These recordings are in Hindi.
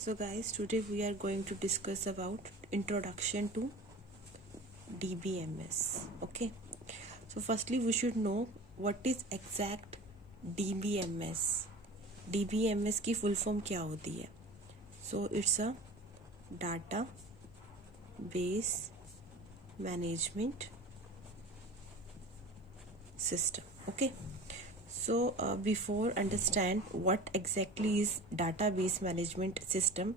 So guys, today we are going to discuss about introduction to DBMS. Okay. So firstly we should know what is exact DBMS. DBMS की full form क्या होती है? So it's a data base management system. Okay. So before understand what exactly is database management system,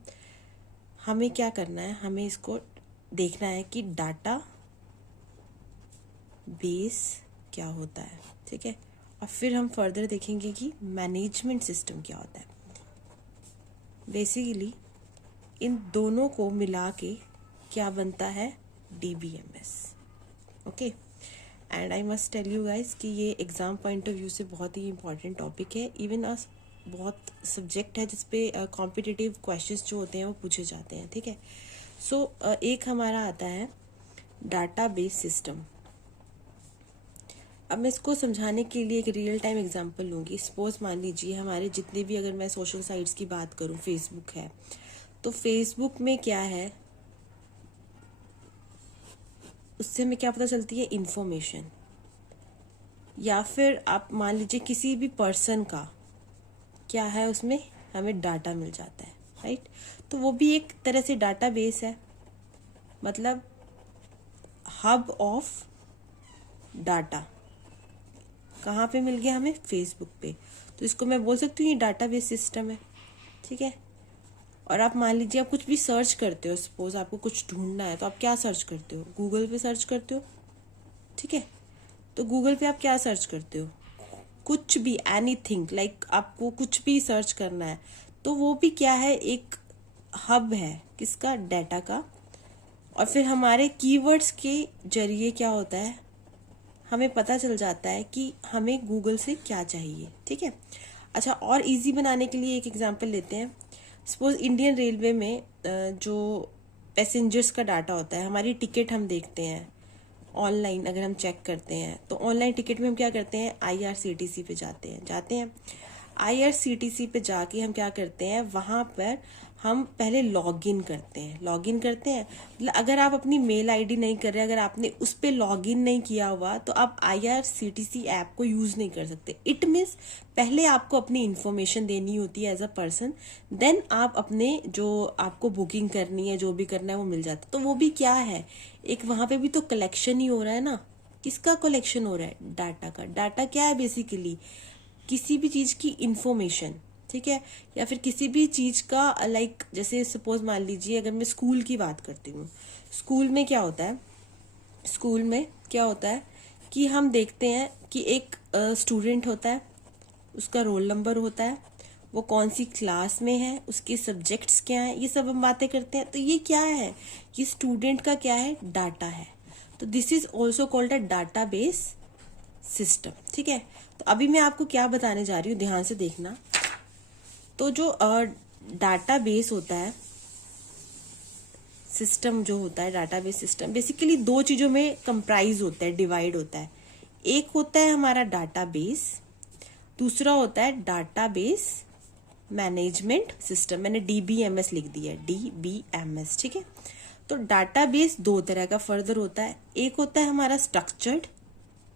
हमें क्या करना है, हमें इसको देखना है कि डाटा बेस क्या होता है. ठीक है, और फिर हम फर्दर देखेंगे कि मैनेजमेंट सिस्टम क्या होता है. बेसिकली इन दोनों को मिला के क्या बनता है, DBMS. Okay, and I must tell you guys कि ये एग्ज़ाम पॉइंट ऑफ व्यू से बहुत ही इंपॉर्टेंट टॉपिक है. इवन बहुत सब्जेक्ट है जिसपे कॉम्पिटिटिव क्वेश्चंस जो होते हैं वो पूछे जाते हैं. ठीक है, सो एक हमारा आता है डाटाबेस सिस्टम. अब मैं इसको समझाने के लिए एक रियल टाइम एग्जांपल लूँगी. सपोज मान लीजिए हमारे जितने भी, अगर मैं सोशल साइट्स की बात करूँ, फेसबुक है, तो फेसबुक में क्या है, उससे हमें क्या पता चलती है, इन्फॉर्मेशन. या फिर आप मान लीजिए किसी भी पर्सन का क्या है, उसमें हमें डाटा मिल जाता है. राइट, तो वो भी एक तरह से डाटाबेस है, मतलब हब ऑफ डाटा. कहाँ पे मिल गया हमें, फेसबुक पे. तो इसको मैं बोल सकती हूँ ये डाटाबेस सिस्टम है. ठीक है, और आप मान लीजिए आप कुछ भी सर्च करते हो, सपोज आपको कुछ ढूंढना है, तो आप क्या सर्च करते हो, गूगल पे सर्च करते हो. ठीक है, तो गूगल पे आप क्या सर्च करते हो, कुछ भी, एनीथिंग, लाइक आपको कुछ भी सर्च करना है, तो वो भी क्या है, एक हब है, किसका, डाटा का. और फिर हमारे कीवर्ड्स के जरिए क्या होता है, हमें पता चल जाता है कि हमें गूगल से क्या चाहिए. ठीक है, अच्छा, और इजी बनाने के लिए एक एग्जांपल लेते हैं. सपोज इंडियन रेलवे में जो पैसेंजर्स का डाटा होता है, हमारी टिकट हम देखते हैं ऑनलाइन, अगर हम चेक करते हैं तो ऑनलाइन टिकट में हम क्या करते हैं, IRCTC पे जाते हैं. IRCTC पे जाके हम क्या करते हैं, वहाँ पर हम पहले लॉगिन करते हैं. मतलब अगर आप अपनी मेल आईडी नहीं कर रहे, अगर आपने उस पर लॉगिन नहीं किया हुआ, तो आप IRCTC ऐप को यूज़ नहीं कर सकते. इट मीन्स पहले आपको अपनी इन्फॉर्मेशन देनी होती है एज अ पर्सन, देन आप अपने जो आपको बुकिंग करनी है, जो भी करना है, वो मिल जाता है. तो वो भी क्या है, एक वहाँ पे भी तो कलेक्शन ही हो रहा है ना. किसका कलेक्शन हो रहा है, डाटा का. डाटा क्या है, बेसिकली किसी भी चीज़ की इंफॉर्मेशन. ठीक है, या फिर किसी भी चीज़ का, लाइक जैसे सपोज मान लीजिए अगर मैं स्कूल की बात करती हूँ, स्कूल में क्या होता है कि हम देखते हैं कि एक स्टूडेंट होता है, उसका रोल नंबर होता है, वो कौन सी क्लास में है, उसके सब्जेक्ट्स क्या हैं, ये सब हम बातें करते हैं. तो ये क्या है, ये स्टूडेंट का क्या है, डाटा है. तो this is also called a database system. ठीक है, तो अभी मैं आपको क्या बताने जा रही हूँ, ध्यान से देखना. तो जो डाटाबेस होता है, सिस्टम जो होता है, डाटाबेस सिस्टम बेसिकली दो चीज़ों में कंप्राइज होता है, डिवाइड होता है. एक होता है हमारा डाटाबेस, दूसरा होता है डाटाबेस मैनेजमेंट सिस्टम. मैंने DBMS लिख दिया है, DBMS. ठीक है, तो डाटाबेस दो तरह का फर्दर होता है. एक होता है हमारा स्ट्रक्चर्ड,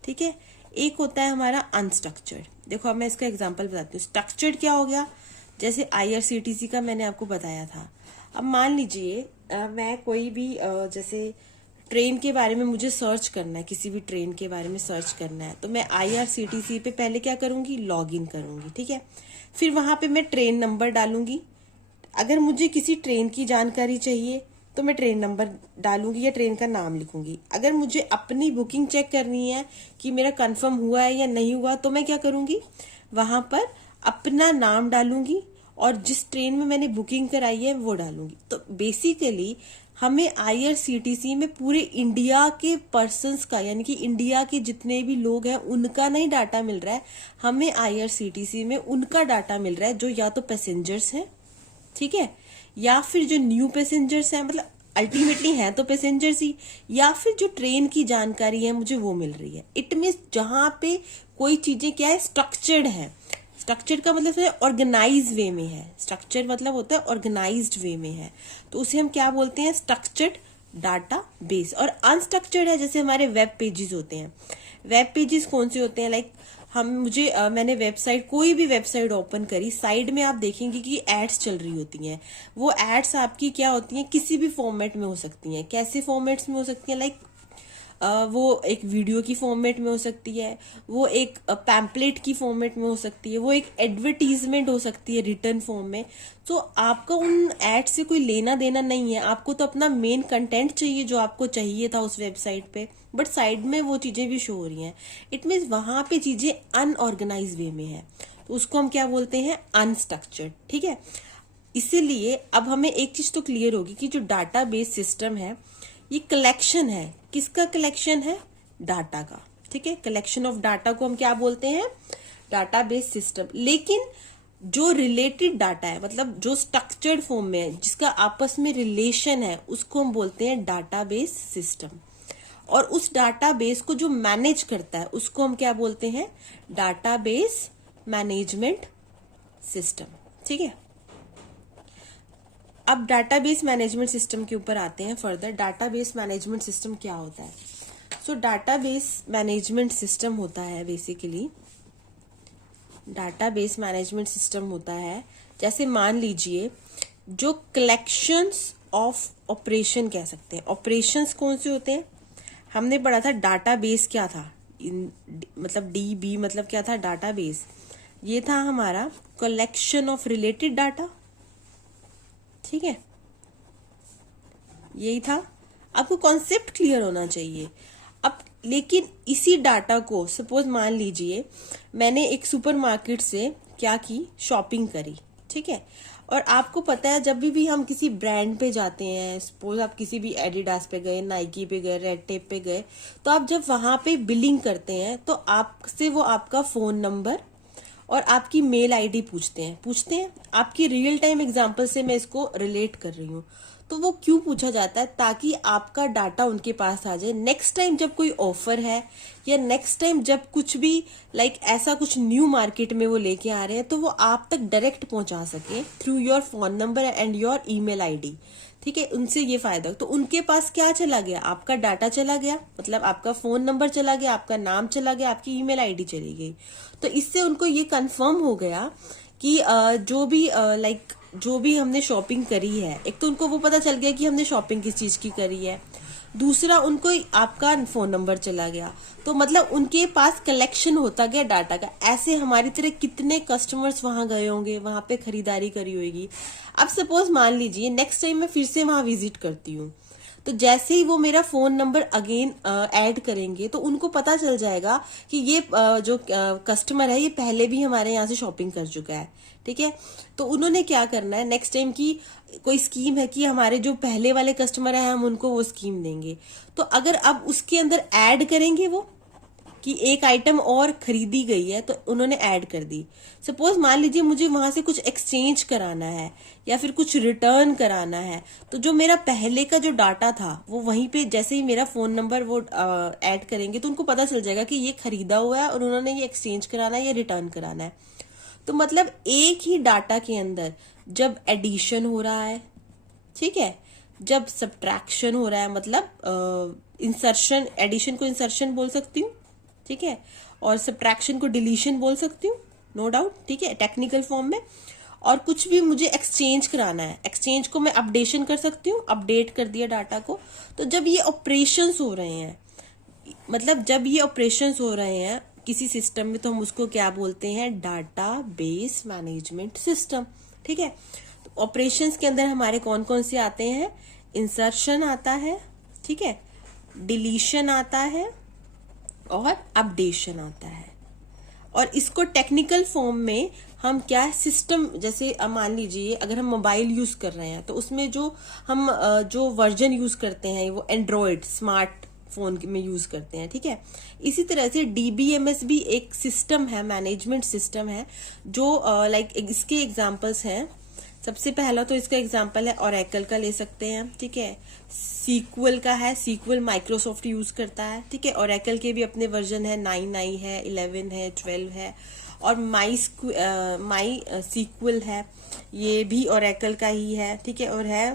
ठीक है, एक होता है हमारा अनस्ट्रक्चर्ड. देखो अब मैं इसका एग्जांपल बताती हूँ. स्ट्रक्चर्ड क्या हो गया, जैसे IRCTC का मैंने आपको बताया था. अब मान लीजिए मैं कोई भी जैसे ट्रेन के बारे में मुझे सर्च करना है, किसी भी ट्रेन के बारे में सर्च करना है, तो मैं IRCTC पे पहले क्या करूँगी, लॉगिन करूँगी. ठीक है, फिर वहाँ पे मैं ट्रेन नंबर डालूंगी. अगर मुझे किसी ट्रेन की जानकारी चाहिए तो मैं ट्रेन नंबर डालूंगी या ट्रेन का नाम लिखूंगी. अगर मुझे अपनी बुकिंग चेक करनी है कि मेरा कंफर्म हुआ है या नहीं हुआ, तो मैं क्या करूंगी, वहां पर अपना नाम डालूंगी और जिस ट्रेन में मैंने बुकिंग कराई है वो डालूंगी. तो बेसिकली हमें IRCTC में पूरे इंडिया के पर्सन्स का, यानी कि इंडिया के जितने भी लोग हैं उनका नहीं डाटा मिल रहा है, हमें IRCTC में उनका डाटा मिल रहा है जो या तो पैसेंजर्स हैं, ठीक है, या फिर जो न्यू पैसेंजर्स हैं, मतलब अल्टीमेटली हैं तो पैसेंजर्स ही, या फिर जो ट्रेन की जानकारी है मुझे वो मिल रही है. इट मीन्स जहाँ पे कोई चीजें क्या है, स्ट्रक्चर्ड है. स्ट्रक्चर्ड का मतलब ऑर्गेनाइज वे में है, स्ट्रक्चर्ड मतलब होता है ऑर्गेनाइज्ड वे में है, तो उसे हम क्या बोलते हैं, स्ट्रक्चर्ड डाटा बेस। और अनस्ट्रक्चर्ड है जैसे हमारे वेब पेजेस होते हैं। वेब पेजेस कौन से होते हैं, लाइक मैंने वेबसाइट, कोई भी वेबसाइट ओपन करी, साइड में आप देखेंगे कि एड्स चल रही होती हैं। वो एड्स आपकी क्या होती हैं, किसी भी फॉर्मेट में हो सकती हैं। कैसे फॉर्मेट्स में हो सकती हैं, लाइक वो एक वीडियो की फॉर्मेट में हो सकती है, वो एक पैम्पलेट की फॉर्मेट में हो सकती है, वो एक एडवर्टीजमेंट हो सकती है रिटर्न फॉर्म में। तो आपका उन एड से कोई लेना देना नहीं है, आपको तो अपना मेन कंटेंट चाहिए जो आपको चाहिए था उस वेबसाइट पे, बट साइड में वो चीजें भी शो हो रही हैं। इट मीन्स वहां पे चीजें अनऑर्गेनाइज वे में है, तो उसको हम क्या बोलते हैं, अनस्ट्रक्चर्ड। ठीक है, इसीलिए अब हमें एक चीज तो क्लियर होगी कि जो डाटाबेस सिस्टम है ये कलेक्शन है। किसका कलेक्शन है, डाटा का। ठीक है, कलेक्शन ऑफ डाटा को हम क्या बोलते हैं, डाटाबेस सिस्टम। लेकिन जो रिलेटेड डाटा है, मतलब जो स्ट्रक्चर्ड फॉर्म में है, जिसका आपस में रिलेशन है, उसको हम बोलते हैं डाटाबेस सिस्टम। और उस डाटाबेस को जो मैनेज करता है उसको हम क्या बोलते हैं, डाटाबेस मैनेजमेंट सिस्टम। ठीक है, अब डाटाबेस मैनेजमेंट सिस्टम के ऊपर आते हैं फर्दर। डाटाबेस मैनेजमेंट सिस्टम क्या होता है? सो डाटाबेस मैनेजमेंट सिस्टम होता है बेसिकली, डाटाबेस मैनेजमेंट सिस्टम होता है, जैसे मान लीजिए जो कलेक्शंस ऑफ ऑपरेशन कह सकते हैं। ऑपरेशंस कौन से होते हैं, हमने पढ़ा था डाटाबेस क्या था, मतलब डीबी मतलब क्या था, डाटाबेस। ये था हमारा कलेक्शन ऑफ रिलेटेड डाटा। ठीक है, यही था, आपको कॉन्सेप्ट क्लियर होना चाहिए। अब लेकिन इसी डाटा को सपोज मान लीजिए मैंने एक सुपरमार्केट से क्या की, शॉपिंग करी। ठीक है, और आपको पता है जब भी हम किसी ब्रांड पे जाते हैं, सपोज आप किसी भी एडिडास पे गए, नाइकी पे गए, रेड टेप पे गए, तो आप जब वहां पे बिलिंग करते हैं तो आपसे वो आपका फोन नंबर और आपकी मेल आईडी पूछते हैं। आपकी रियल टाइम एग्जांपल से मैं इसको रिलेट कर रही हूँ। तो वो क्यों पूछा जाता है, ताकि आपका डाटा उनके पास आ जाए। नेक्स्ट टाइम जब कोई ऑफर है या नेक्स्ट टाइम जब कुछ भी लाइक ऐसा कुछ न्यू मार्केट में वो लेके आ रहे हैं, तो वो आप तक डायरेक्ट पहुंचा सके through your phone number and your email ID. ठीक है, उनसे ये फायदा। तो उनके पास क्या चला गया, आपका डाटा चला गया, मतलब आपका फोन नंबर चला गया, आपका नाम चला गया, आपकी ईमेल आईडी चली गई। तो इससे उनको ये कंफर्म हो गया कि जो भी हमने शॉपिंग करी है, एक तो उनको वो पता चल गया कि हमने शॉपिंग किस चीज की करी है, दूसरा उनको आपका फोन नंबर चला गया, तो मतलब उनके पास कलेक्शन होता गया डाटा का। ऐसे हमारी तरह कितने कस्टमर्स वहां गए होंगे, वहां पे खरीदारी करी होगी। अब सपोज मान लीजिए नेक्स्ट टाइम मैं फिर से वहां विजिट करती हूँ, तो जैसे ही वो मेरा फोन नंबर अगेन ऐड करेंगे तो उनको पता चल जाएगा कि ये जो कस्टमर है ये पहले भी हमारे यहाँ से शॉपिंग कर चुका है। ठीक है, तो उन्होंने क्या करना है, नेक्स्ट टाइम की कोई स्कीम है कि हमारे जो पहले वाले कस्टमर है हम उनको वो स्कीम देंगे। तो अगर अब उसके अंदर ऐड करेंगे वो कि एक आइटम और खरीदी गई है, तो उन्होंने ऐड कर दी। सपोज मान लीजिए मुझे वहां से कुछ एक्सचेंज कराना है या फिर कुछ रिटर्न कराना है, तो जो मेरा पहले का जो डाटा था वो वहीं पे जैसे ही मेरा फोन नंबर वो ऐड करेंगे तो उनको पता चल जाएगा कि ये खरीदा हुआ है और उन्होंने ये एक्सचेंज कराना है या रिटर्न कराना है। तो मतलब एक ही डाटा के अंदर जब एडिशन हो रहा है, ठीक है, जब सब्ट्रैक्शन हो रहा है, मतलब इंसर्शन, एडिशन को इंसर्शन बोल सकती हूँ, ठीक है, और सब्ट्रैक्शन को डिलीशन बोल सकती हूँ, नो डाउट। ठीक है, टेक्निकल फॉर्म में। और कुछ भी मुझे एक्सचेंज कराना है, एक्सचेंज को मैं अपडेशन कर सकती हूँ, अपडेट कर दिया डाटा को। तो जब ये ऑपरेशंस हो रहे हैं, मतलब जब ये ऑपरेशंस हो रहे हैं किसी सिस्टम में, तो हम उसको क्या बोलते हैं, डाटा बेस मैनेजमेंट सिस्टम। ठीक है, तो ऑपरेशंस के अंदर हमारे कौन कौन से आते हैं, इंसर्शन आता है, ठीक है, डिलीशन आता है और अपडेशन आता है। और इसको टेक्निकल फॉर्म में हम क्या सिस्टम, जैसे मान लीजिए अगर हम मोबाइल यूज कर रहे हैं तो उसमें जो हम जो वर्जन यूज करते हैं वो एंड्रॉयड स्मार्ट फोन में यूज करते हैं। ठीक है, इसी तरह से डीबीएमएस भी एक सिस्टम है, मैनेजमेंट सिस्टम है, जो लाइक इसके एग्जांपल्स हैं। सबसे पहला तो इसका एग्जांपल है ओरेकल का ले सकते हैं। ठीक है, सीक्वल का है, सीक्वल माइक्रोसॉफ्ट यूज करता है। ठीक है, ओरेकल के भी अपने वर्जन है, 9 है, 11 है, 12 है। और माई सीक्वल है, ये भी ओरेकल का ही है, ठीक है। और है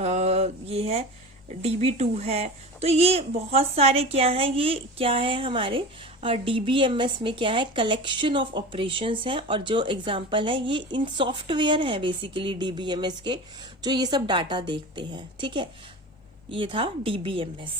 ये है DB2 है। तो ये बहुत सारे क्या है, ये क्या है हमारे DBMS में क्या है, कलेक्शन ऑफ ऑपरेशंस हैं। और जो एग्जांपल है ये इन सॉफ्टवेयर है बेसिकली DBMS के, जो ये सब डाटा देखते हैं, ठीक है। ये था DBMS।